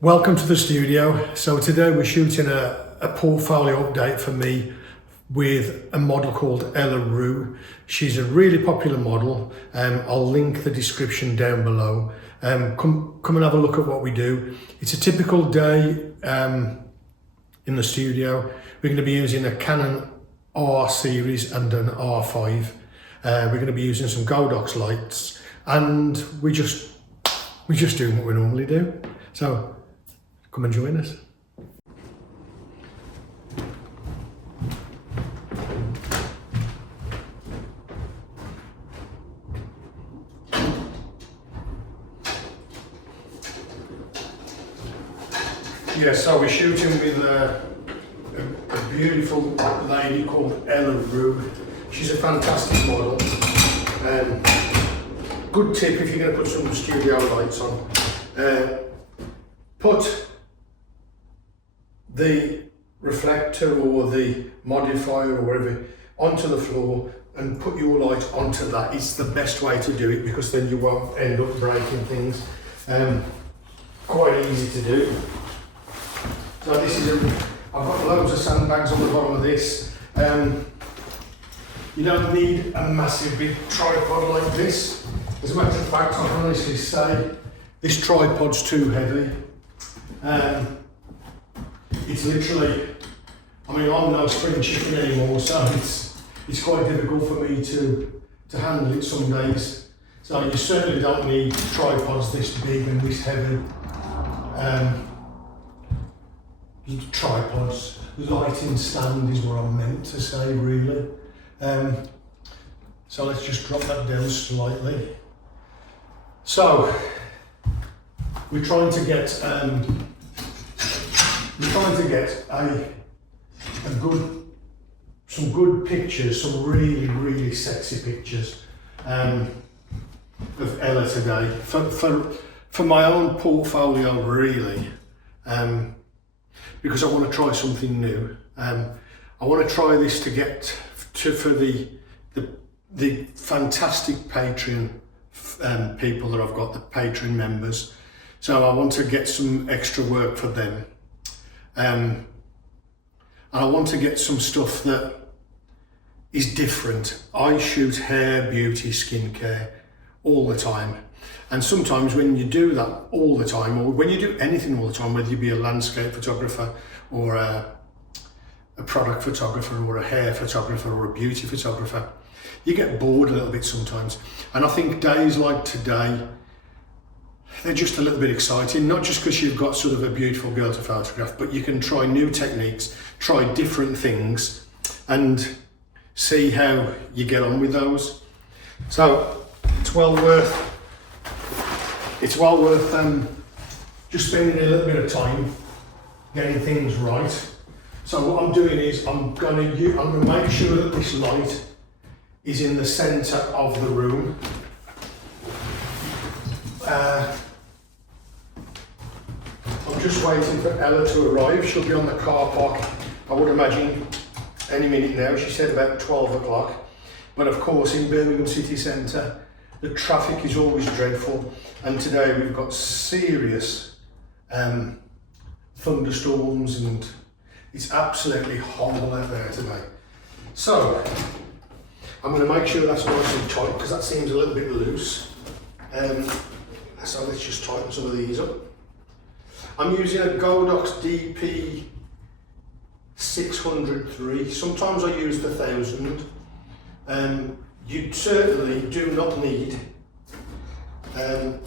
Welcome to the studio. So today we're shooting a portfolio update for me with a model called Ella Rue. She's a really popular model. I'll link the description down below. Come and have a look at what we do. It's a typical day in the studio. We're going to be using a Canon R series and an R5. We're going to be using some Godox lights, and we're just doing what we normally do. So come and join us. Yeah, so we're shooting with a beautiful lady called Ella Rue. She's a fantastic model. Good tip if you're going to put some studio lights on. Put the reflector or the modifier or whatever onto the floor and put your light onto that. It's the best way to do it because then you won't end up breaking things. Quite easy to do. So this is I've got loads of sandbags on the bottom of this. You don't need a massive big tripod like this. As a matter of fact, I can honestly say this tripod's too heavy. It's literally, I mean, I'm no spring chicken anymore, so it's quite difficult for me to handle it some days. So you certainly don't need tripods this big and this heavy. Tripods, lighting stand is what I'm meant to say, really. So let's just drop that down slightly. So we're trying to get some good pictures, some really sexy pictures of Ella today for my own portfolio, really. Because I want to try something new. I want to try this to get for the fantastic Patreon people that I've got, the Patreon members. So I want to get some extra work for them. And I want to get some stuff that is different. I shoot hair, beauty, skincare all the time. And sometimes when you do that all the time, or when you do anything all the time, whether you be a landscape photographer or a product photographer or a hair photographer or a beauty photographer, you get bored a little bit sometimes. And I think days like today, they're just a little bit exciting, not just because you've got sort of a beautiful girl to photograph, but you can try new techniques, try different things, and see how you get on with those. So it's well worth just spending a little bit of time getting things right. So what I'm doing is I'm gonna make sure that this light is in the centre of the room. I'm just waiting for Ella to arrive. She'll be on the car park, I would imagine, any minute now. She said about 12 o'clock. But of course, in Birmingham city centre, the traffic is always dreadful. And today we've got serious thunderstorms and it's absolutely horrible out there today. So I'm going to make sure that's nice and tight because that seems a little bit loose. So let's just tighten some of these up. I'm using a Godox DP 603. Sometimes I use the 1000. You certainly do not need anything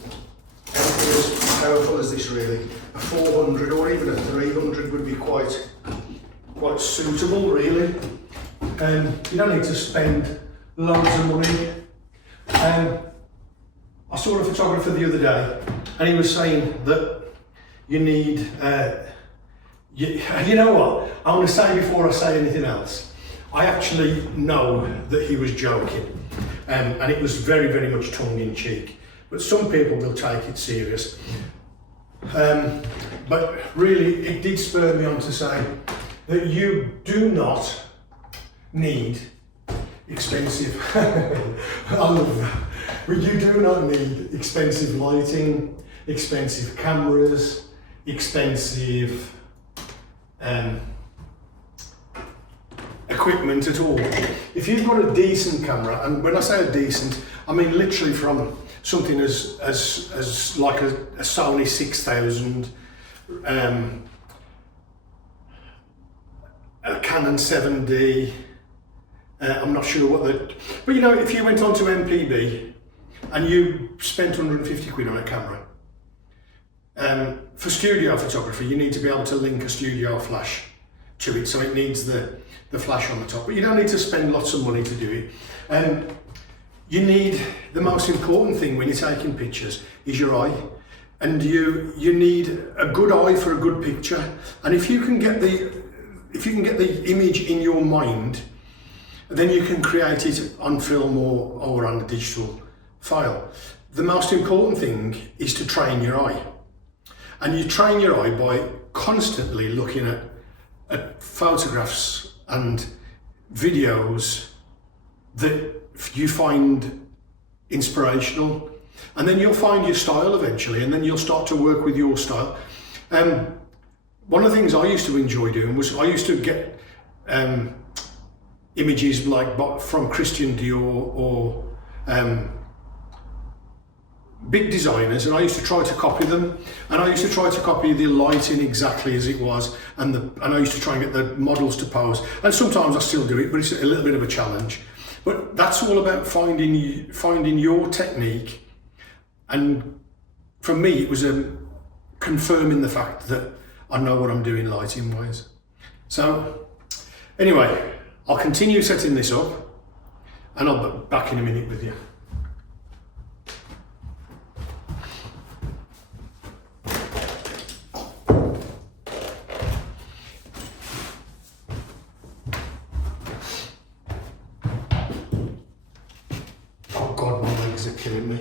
as powerful as this, really. A 400 or even a 300 would be quite suitable, really. You don't need to spend loads of money. I saw a photographer the other day and he was saying that you need, you know what, I want to say before I say anything else, I actually know that he was joking, and it was very much tongue-in-cheek, but some people will take it serious. But really, it did spur me on to say that you do not need expensive, I love that, but you do not need expensive lighting, expensive cameras, expensive equipment at all. If you've got a decent camera, and when I say a decent, I mean literally from something as like a Sony 6000, a Canon 7D, I'm not sure what but you know, if you went onto MPB and you spent 150 quid on a camera, for studio photography you need to be able to link a studio flash to it, so it needs the flash on the top, but you don't need to spend lots of money to do it. You need, the most important thing when you're taking pictures is your eye, and you need a good eye for a good picture, and if you can get the image in your mind, then you can create it on film or on a digital file. The most important thing is to train your eye, and you train your eye by constantly looking at photographs and videos that you find inspirational, and then you'll find your style eventually, and then you'll start to work with your style. One of the things I used to enjoy doing was I used to get images like from Christian Dior or big designers, and I used to try to copy them, and I used to try to copy the lighting exactly as it was, and I used to try and get the models to pose, and sometimes I still do it, but it's a little bit of a challenge. But that's all about finding your technique, and for me it was confirming the fact that I know what I'm doing lighting wise. So anyway, I'll continue setting this up, and I'll be back in a minute with you. Oh God, my legs are killing me.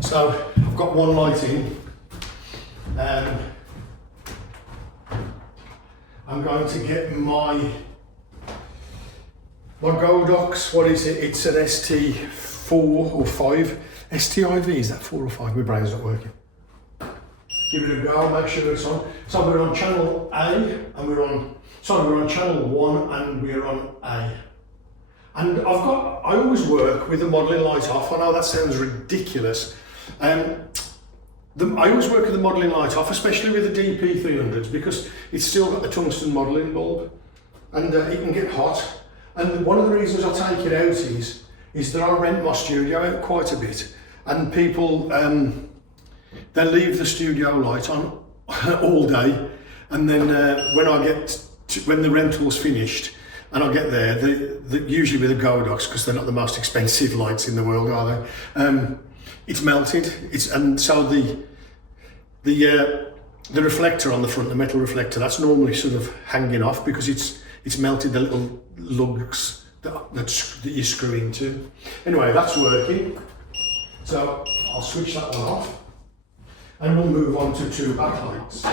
So I've got one light in. I'm going to get my Godox. What is it? It's an ST4 or 5. STIV, is that 4 or 5? My brain's not working. Give it a go, make sure it's on. So we're on channel A, and we're on channel 1, and we're on A. And I always work with the modelling light off. I know that sounds ridiculous. I always work with the modelling light off, especially with the DP300s, because it's still got the tungsten modelling bulb, and it can get hot. And one of the reasons I take it out is that I rent my studio out quite a bit, and people they leave the studio light on all day, and then when the rental's finished and I get there, usually with the Godox, because they're not the most expensive lights in the world, are they? It's melted. And so the reflector on the front, the metal reflector, that's normally sort of hanging off because it's melted the little lugs that you screw into. Anyway, that's working. So I'll switch that one off, and we'll move on to 2 backlights.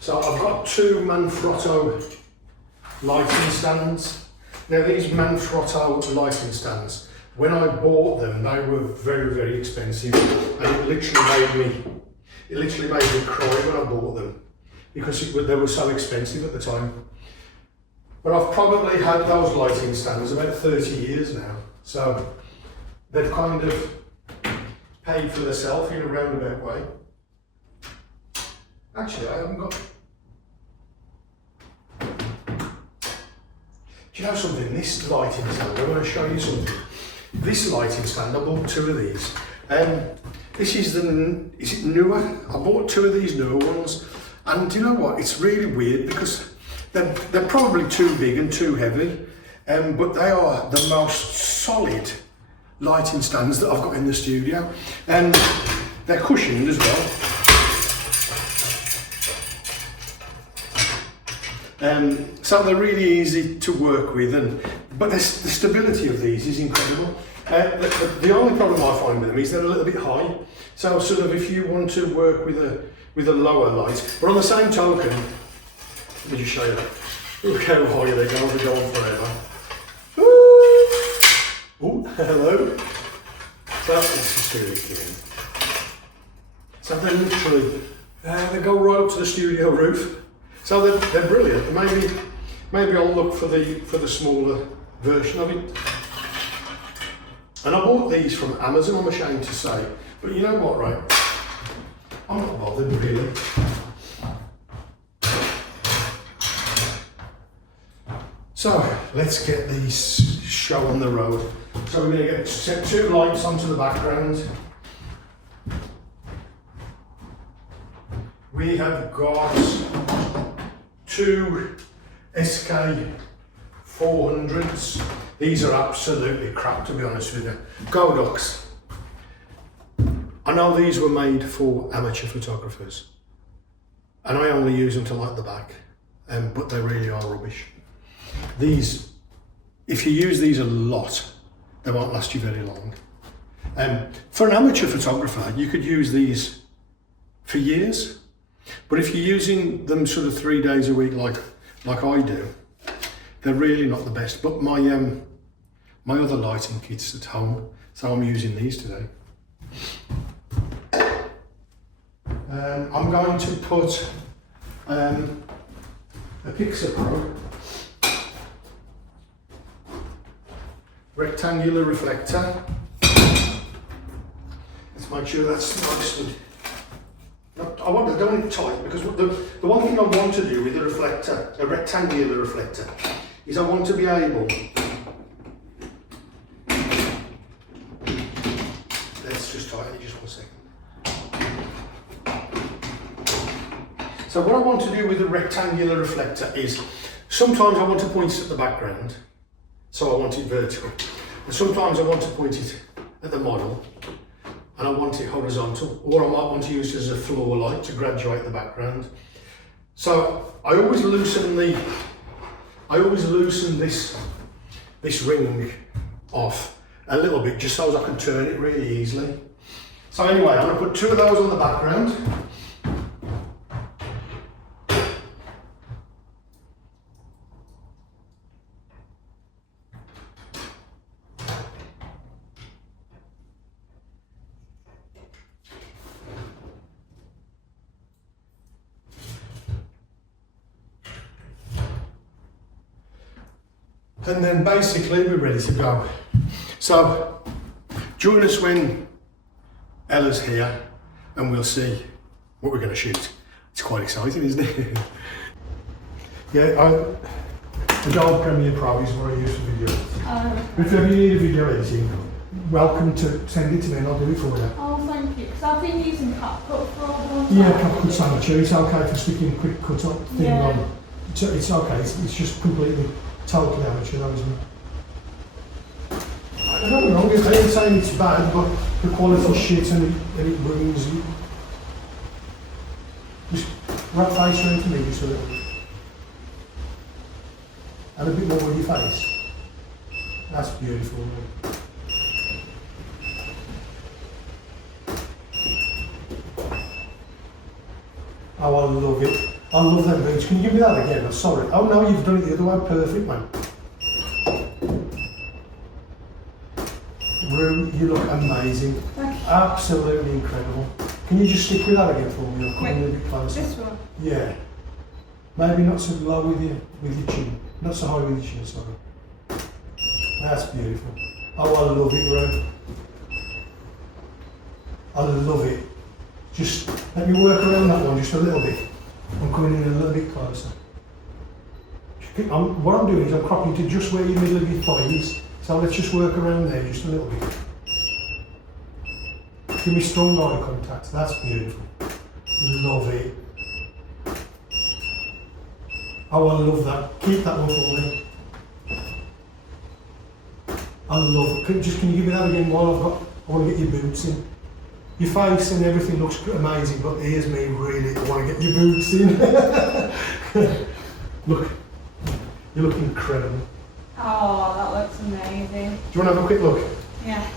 So I've got 2 Manfrotto lighting stands. Now these Manfrotto lighting stands, when I bought them, they were very, very expensive, and it literally made me cry when I bought them, because they were so expensive at the time. But I've probably had those lighting stands about 30 years now, so they've kind of paid for themselves in a roundabout way. Actually, I haven't got. Do you know something? This lighting stand, I'm going to show you something. This lighting stand, I bought 2 of these. This is it newer? I bought 2 of these newer ones, and do you know what? It's really weird because they're probably too big and too heavy, but they are the most solid lighting stands that I've got in the studio, and they're cushioned as well. So they're really easy to work with, but the stability of these is incredible. The only problem I find with them is they're a little bit high. So sort of if you want to work with a lower light, but on the same token, Let me just show you that. Look how high they go, they're going forever. Oh, hello. So let's just do it again. So they literally, they go right up to the studio roof. So they're brilliant. Maybe I'll look for the smaller version of it. And I bought these from Amazon, I'm ashamed to say. But you know what, right? I'm not bothered really. So let's get these show on the road. So we're going to set 2 lights onto the background. We have got 2 SK 400s. These are absolutely crap, to be honest with you. Godox. I know these were made for amateur photographers, and I only use them to light the back, but they really are rubbish. These, if you use these a lot, they won't last you very long. For an amateur photographer, you could use these for years, but if you're using them sort of 3 days a week like I do, they're really not the best. But my other lighting kit's at home, so I'm using these today. I'm going to put a Pixapro rectangular reflector. Let's make sure that's nice and I don't want it tight, because the one thing I want to do with a reflector, a rectangular reflector, is I want to be able, let's just tighten it just 1 second. So what I want to do with a rectangular reflector is, sometimes I want to point it at the background, so I want it vertical. And sometimes I want to point it at the model, and I want it horizontal, or I might want to use it as a floor light to graduate the background. So I always loosen this ring off a little bit, just so as I can turn it really easily. So anyway, I'm going to put 2 of those on the background. And then basically we're ready to go. So join us when Ella's here and we'll see what we're going to shoot. It's quite exciting, isn't it? Yeah, Adobe Premiere Pro is what I use for video. If ever you need a video editing, welcome to send it to me and I'll do it for you. Oh, thank you. Because I've been using CapCut for a long time. Yeah, CapCut's amateur. It's okay for sticking a quick cut up thing on. It's okay. It's just completely, totally amateur, though, isn't it? I don't know. I ain't saying it's bad, but the quality's shit and it ruins it. Just wrap face around to me just a little bit. And a bit more with your face. That's beautiful, man. Oh, I love it. I love that boots. Can you give me that again? I'm sorry. Oh no, you've done it the other way. Perfect, man. Rue, you look amazing. Absolutely incredible. Can you just stick with that again for me? I'll come in a bit closer. This one? Yeah. Maybe not so low with your chin. Not so high with your chin, sorry. That's beautiful. Oh, I love it, Rue. I love it. Just let me work around that one just a little bit. I'm coming in a little bit closer. What I'm doing is I'm cropping to just where your middle of your thigh is. So let's just work around there just a little bit. Give me strong eye contact. That's beautiful. Love it. Oh, I love that. Keep that one for me. I love it. Can you give me that again while I want to get your boots in. Your face and everything looks amazing, but here's me really, I want to get your boots in. Look, you look incredible. Oh, that looks amazing. Do you want to have a quick look? Yeah.